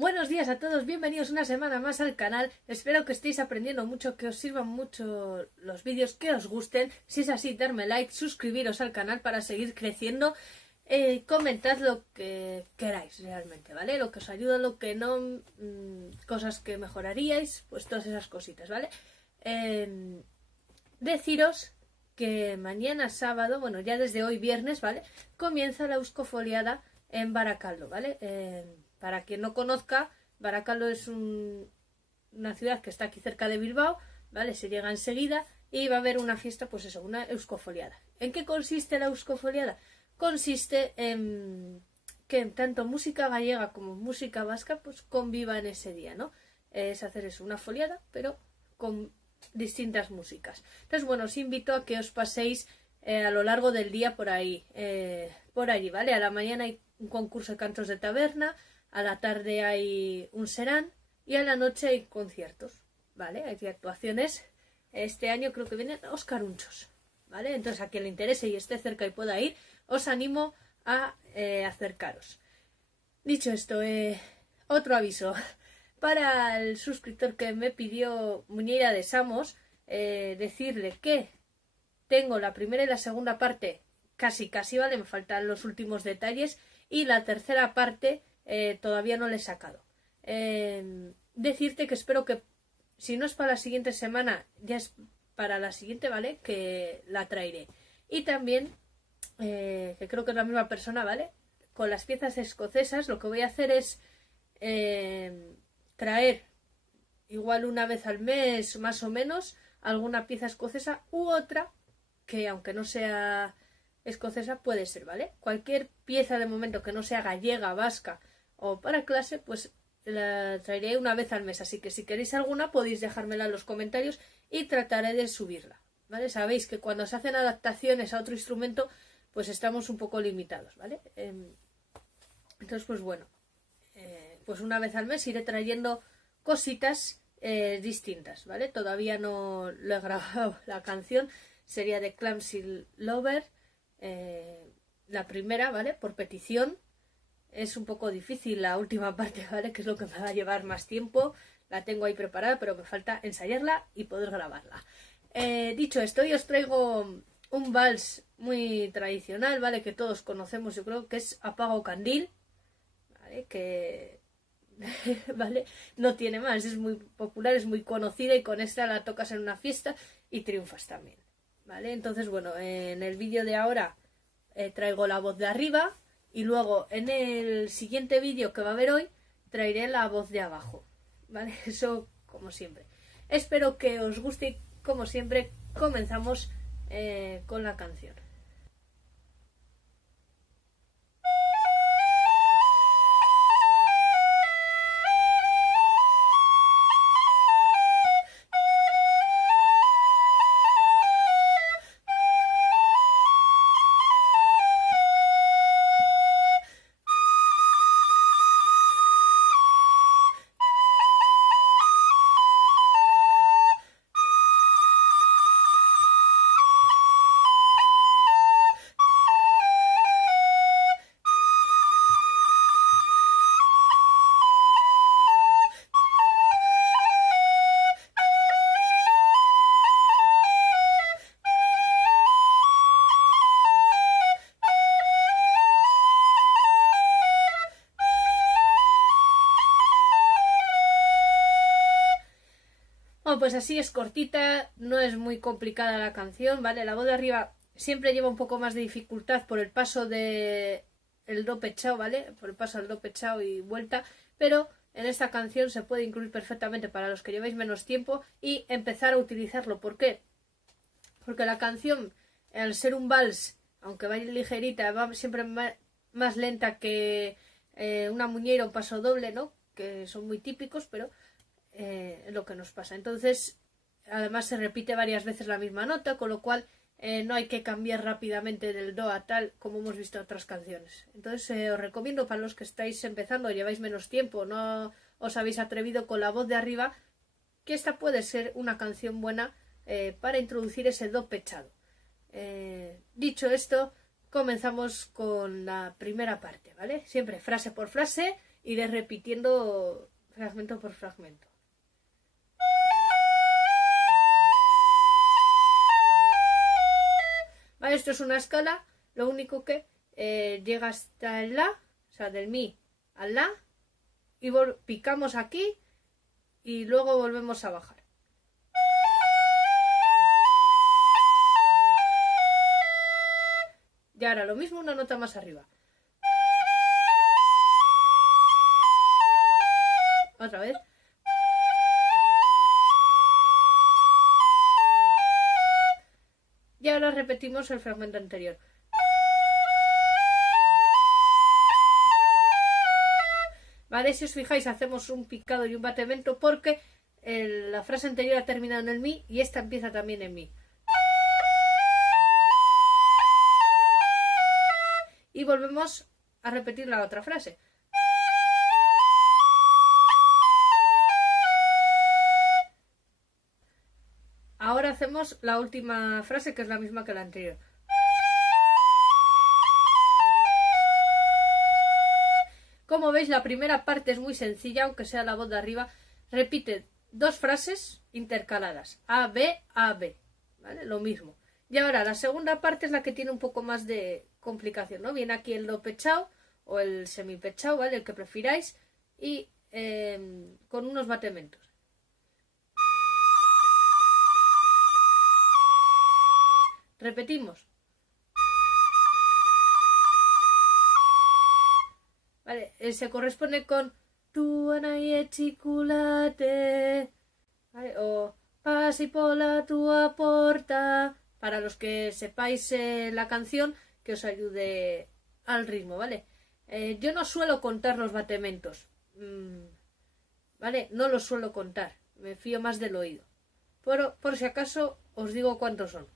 Buenos días a todos, bienvenidos una semana más al canal. Espero que estéis aprendiendo mucho, que os sirvan mucho los vídeos, que os gusten. Si es así, darme like, suscribiros al canal para seguir creciendo. Comentad lo que queráis realmente, ¿vale? Lo que os ayuda, lo que no, cosas que mejoraríais, pues todas esas cositas, ¿vale? Deciros que mañana sábado, bueno, ya desde hoy viernes, ¿vale? Comienza la Euskofoliada en Barakaldo, ¿vale? Para quien no conozca, Barakaldo es una ciudad que está aquí cerca de Bilbao, ¿vale? Se llega enseguida y va a haber una fiesta, pues eso, una Euskofoliada. ¿En qué consiste la Euskofoliada? Consiste en que tanto música gallega como música vasca pues convivan ese día, ¿no? Es hacer eso, una foliada, pero con distintas músicas. Entonces, bueno, os invito a que os paséis a lo largo del día por ahí, ¿vale? A la mañana hay un concurso de cantos de taberna, a la tarde hay un serán y a la noche hay conciertos, ¿vale? Hay actuaciones. Este año creo que vienen Oscarunchos, ¿vale? Entonces, a quien le interese y esté cerca y pueda ir, os animo a acercaros. Dicho esto, otro aviso. Para el suscriptor que me pidió Muñeira de Samos, decirle que tengo la primera y la segunda parte casi, ¿vale? Me faltan los últimos detalles y la tercera parte todavía no la he sacado. Decirte que espero que, si no es para la siguiente semana, ya es para la siguiente, ¿vale? Que la traeré. Y también, que creo que es la misma persona, ¿vale? Con las piezas escocesas lo que voy a hacer es traer igual una vez al mes más o menos alguna pieza escocesa u otra que, aunque no sea escocesa, puede ser, ¿vale? Cualquier pieza de momento que no sea gallega, vasca o para clase, pues la traeré una vez al mes. Así que si queréis alguna podéis dejármela en los comentarios y trataré de subirla, ¿vale? Sabéis que cuando se hacen adaptaciones a otro instrumento pues estamos un poco limitados, ¿vale? Entonces, pues bueno, pues una vez al mes iré trayendo cositas distintas, ¿vale? Todavía no lo he grabado la canción, sería de Clumsy Lover, la primera, ¿vale? Por petición. Es un poco difícil la última parte, ¿vale? Que es lo que me va a llevar más tiempo. La tengo ahí preparada, pero me falta ensayarla y poder grabarla. Dicho esto, hoy os traigo un vals muy tradicional, ¿vale? Que todos conocemos, yo creo que es Apago Candil, ¿vale? Que ¿vale? No tiene más, es muy popular, es muy conocida y con esta la tocas en una fiesta y triunfas también, ¿vale? Entonces, bueno, en el vídeo de ahora traigo la voz de arriba y luego en el siguiente vídeo que va a haber hoy traeré la voz de abajo, ¿vale? Eso como siempre. Espero que os guste y como siempre comenzamos con la canción. Bueno, pues así es cortita, no es muy complicada la canción, ¿vale? La voz de arriba siempre lleva un poco más de dificultad por el paso de el do pechao, ¿vale? Por el paso del do pechao y vuelta, pero en esta canción se puede incluir perfectamente para los que lleváis menos tiempo y empezar a utilizarlo. ¿Por qué? Porque la canción, al ser un vals, aunque vaya ligerita, va siempre más lenta que una muñeira o un paso doble, ¿no? Que son muy típicos, pero es lo que nos pasa. Entonces, además se repite varias veces la misma nota, con lo cual no hay que cambiar rápidamente del do a tal como hemos visto en otras canciones. Entonces, os recomiendo para los que estáis empezando, lleváis menos tiempo, no os habéis atrevido con la voz de arriba, que esta puede ser una canción buena para introducir ese do pechado. Dicho esto, comenzamos con la primera parte, ¿vale? Siempre frase por frase iré repitiendo fragmento por fragmento. Vale, esto es una escala, lo único que llega hasta el la, o sea, del mi al la, y picamos aquí y luego volvemos a bajar. Y ahora lo mismo, una nota más arriba. Otra vez. Y ahora repetimos el fragmento anterior. Vale, si os fijáis, hacemos un picado y un batemento porque la frase anterior ha terminado en el mi y esta empieza también en mi. Y volvemos a repetir la otra frase. Ahora hacemos la última frase, que es la misma que la anterior. Como veis, la primera parte es muy sencilla, aunque sea la voz de arriba. Repite dos frases intercaladas. A, B, A, B. ¿Vale? Lo mismo. Y ahora la segunda parte es la que tiene un poco más de complicación, ¿no? Viene aquí el do pechao o el semipechao, ¿vale? El que prefiráis. Y con unos batementos. Repetimos. Vale, se corresponde con tu anaie chiculate, ¿vale? O pasi pola tua porta, para los que sepáis la canción, que os ayude al ritmo, ¿vale? Yo no suelo contar los batementos, ¿vale? No los suelo contar, me fío más del oído. Pero por si acaso os digo cuántos son.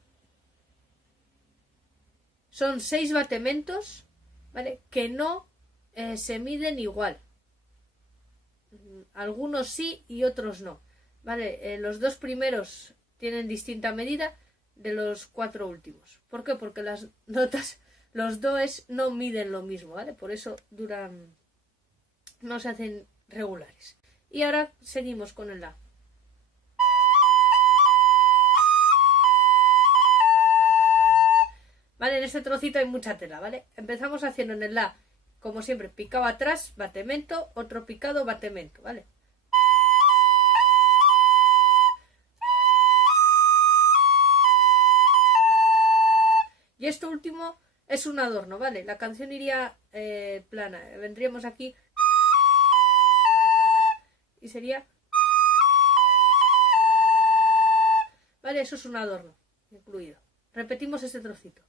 Son 6 batementos, ¿vale? Que no se miden igual. Algunos sí y otros no. ¿Vale? Los dos primeros tienen distinta medida de los 4 últimos. ¿Por qué? Porque las notas, los does no miden lo mismo, ¿vale? Por eso duran, no se hacen regulares. Y ahora seguimos con el la. Vale, en este trocito hay mucha tela, ¿vale? Empezamos haciendo en el la, como siempre, picado atrás, batemento, otro picado, batemento, ¿vale? Y esto último es un adorno, ¿vale? La canción iría plana. Vendríamos aquí y sería... Vale, eso es un adorno incluido. Repetimos este trocito.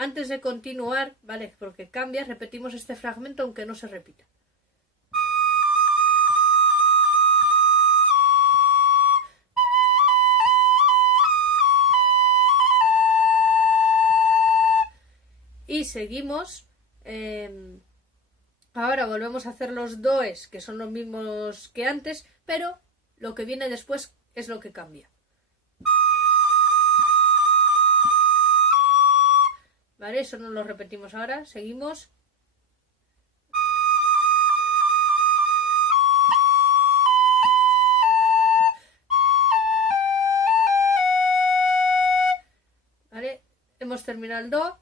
Antes de continuar, ¿vale? Porque cambia, repetimos este fragmento aunque no se repita. Y seguimos. Ahora volvemos a hacer los does, que son los mismos que antes, pero lo que viene después es lo que cambia. Vale, eso no lo repetimos ahora. Seguimos. Vale, hemos terminado el do.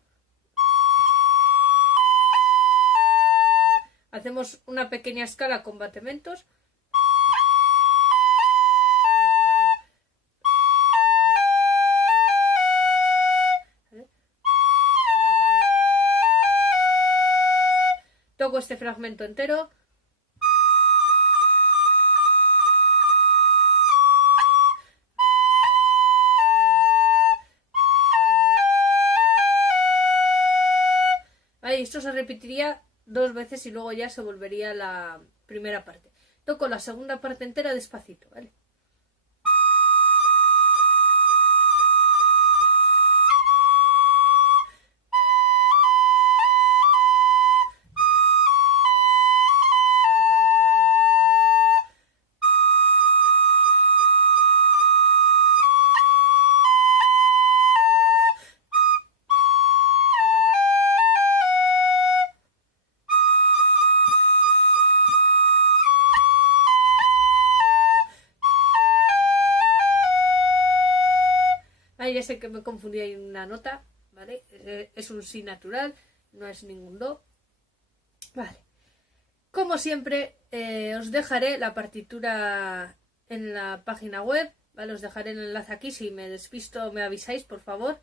Hacemos una pequeña escala con batementos. Toco este fragmento entero. Vale, esto se repetiría 2 veces y luego ya se volvería la primera parte. Toco la segunda parte entera despacito, ¿vale? Ah, ya sé que me confundí ahí una nota, ¿vale? Es un si natural, no es ningún do. Vale. Como siempre, os dejaré la partitura en la página web, ¿vale? Os dejaré el enlace aquí, si me despisto me avisáis, por favor.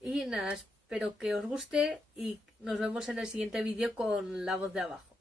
Y nada, espero que os guste y nos vemos en el siguiente vídeo con la voz de abajo.